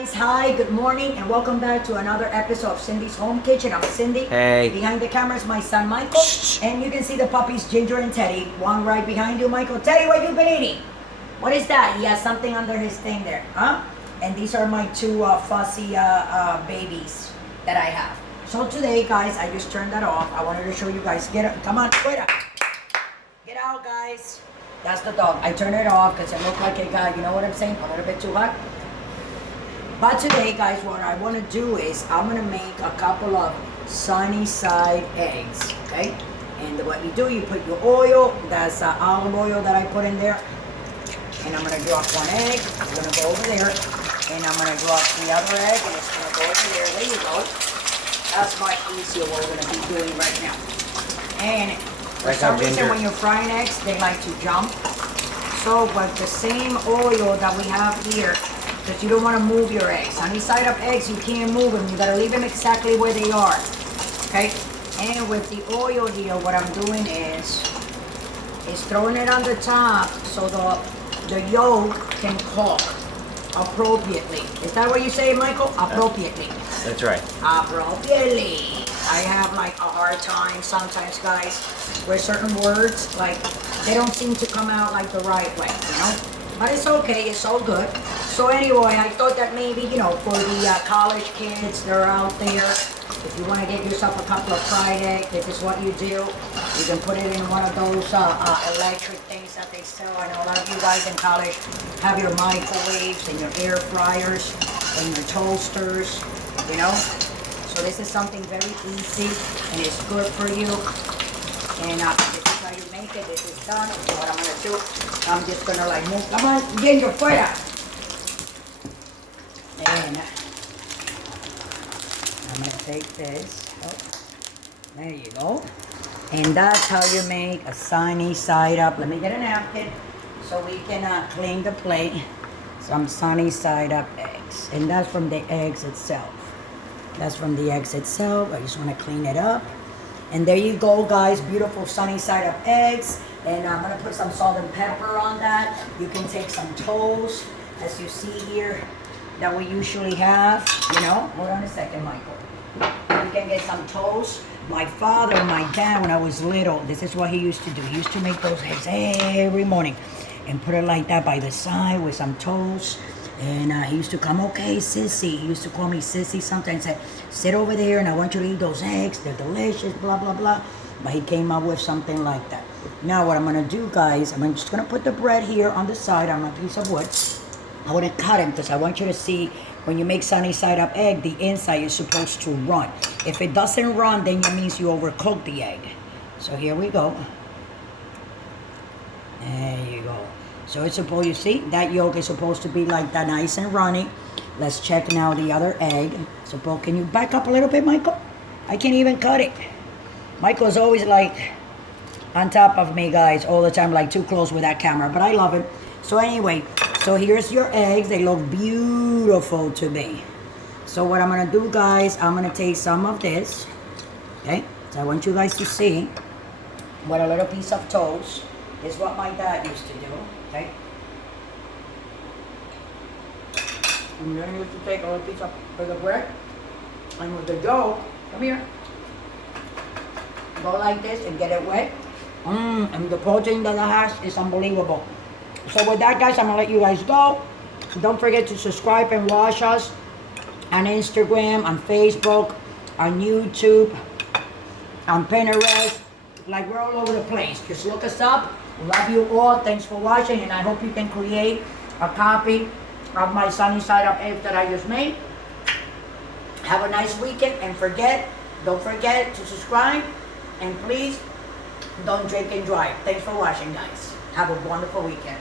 Guys, hi, good morning, and welcome back to another episode of Cindy's Home Kitchen. I'm Cindy. Hey. Behind the camera is my son Michael, and you can see the puppies Ginger and Teddy. One right behind you, Michael. Teddy, what you been eating? What is that? He has something under his thing there, huh? And these are my two fussy babies that I have. So today, guys, I just turned that off. I wanted to show you guys. Get up, come on, fuera. Get out, guys. That's the dog. I turned it off because it looked like it got, you know what I'm saying, a little bit too hot. But today, guys, what I want to do is I'm going to make a couple of sunny side eggs, okay? And what you do, you put your oil, that's olive oil that I put in there. And I'm going to drop one egg. I'm going to go over there. And I'm going to drop the other egg, and it's going to go over there. There you go. That's much easier what we're going to be doing right now. And for some reason, when you're frying eggs, they like to jump. So, but the same oil that we have here, because you don't want to move your eggs. Sunny side up eggs, you can't move them. You got to leave them exactly where they are. Okay? And with the oil here, what I'm doing is throwing it on the top so the yolk can cook appropriately. Is that what you say, Michael? Appropriately. That's right. Appropriately. I have like a hard time sometimes, guys, with certain words, like they don't seem to come out like the right way, you know? But it's okay, it's all good. So anyway, I thought that maybe, you know, for the college kids that are out there, if you want to get yourself a couple of fried eggs, this is what you do. You can put it in one of those electric things that they sell. I know a lot of you guys in college have your microwaves and your air fryers and your toasters, you know. So this is something very easy and it's good for you. And this is how you make it. This is done. So what I'm going to do, I'm just going to like move. Come on, Ginger, fuera. And I'm going to take this. Oh, there you go. And that's how you make a sunny side up. Let me get a napkin so we can clean the plate. Some sunny side up eggs. And that's from the eggs itself. That's from the eggs itself. I just want to clean it up. And there you go, guys. Beautiful sunny side up eggs. And I'm going to put some salt and pepper on that. You can take some toast, as you see here, that we usually have. You know, hold on a second, Michael. You can get some toast. My father, my dad, when I was little, this is what he used to do. He used to make those eggs every morning and put it like that by the side with some toast. And he used to come, okay, sissy. He used to call me sissy sometimes. Say, sit over there and I want you to eat those eggs. They're delicious, blah, blah, blah. But he came up with something like that. Now what I'm going to do, guys, I'm just going to put the bread here on the side on a piece of wood. I want to cut it because I want you to see when you make sunny side up egg, the inside is supposed to run. If it doesn't run, then it means you overcooked the egg. So here we go. There you go. So it's supposed, you see, that yolk is supposed to be like that, nice and runny. Let's check now the other egg. Suppose, can you back up a little bit, Michael? I can't even cut it. Michael's always like on top of me, guys, all the time, like too close with that camera, but I love him. So anyway, so here's your eggs. They look beautiful to me. So what I'm gonna do, guys, I'm gonna take some of this, okay? So I want you guys to see what a little piece of toast is what my dad used to do. Okay. I'm going to take a little piece of the bread and with the dough, come here. Go like this and get it wet. And the protein that it has is unbelievable. So with that, guys, I'm going to let you guys go. Don't forget to subscribe and watch us on Instagram, on Facebook, on YouTube, on Pinterest. Like, we're all over the place. Just look us up. Love you all. Thanks for watching, and I hope you can create a copy of my sunny side up eggs that I just made. Have a nice weekend, and don't forget to subscribe, and please don't drink and drive. Thanks for watching, guys. Have a wonderful weekend.